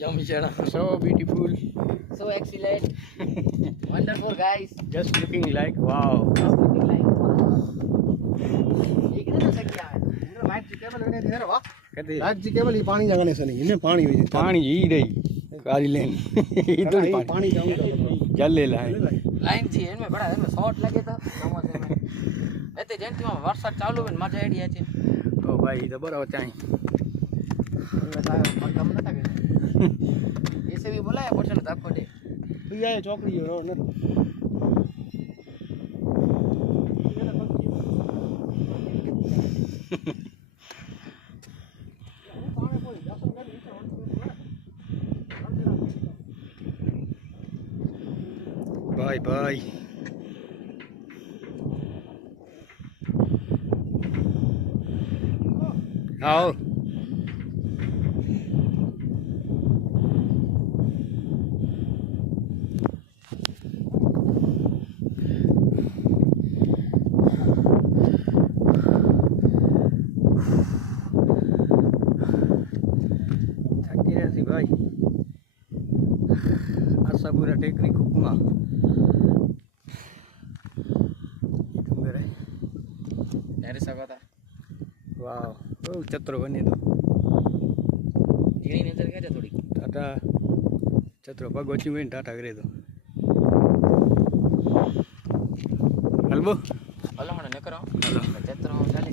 Yummy chana. So beautiful. So excellent. Wonderful guys. Just looking like wow. Just looking like ये कितने तो सही है लाइट जी cable ने दे रहा कहते लाइट जी केवल ही पानी जगह से नहीं इन्हें पानी हुई पानी ही रही काली लेन इधर पानी जाऊंगा चल ले लाए लाइन जी इनमें बड़ा है में शॉट लगे था समोसे में एते जंती में वरसाद चालू है मजा आईडिया છે ओ भाई तो बराबर चाहि कम न था ऐसे भी बोला है पोछन धक्को दे तू ये चौकड़ी हो न बाय बाय आओ थकी रहे सी भाई आशापुरा टेकरी कुकुमा तेरे सगा था वाह ओ चतुर बने तो जीणी नजर क्या थोड़ी टाटा चतुर पगोची में टाटा करे तो हलबो हलो મને ન કરો हलो ચતરો ચાલે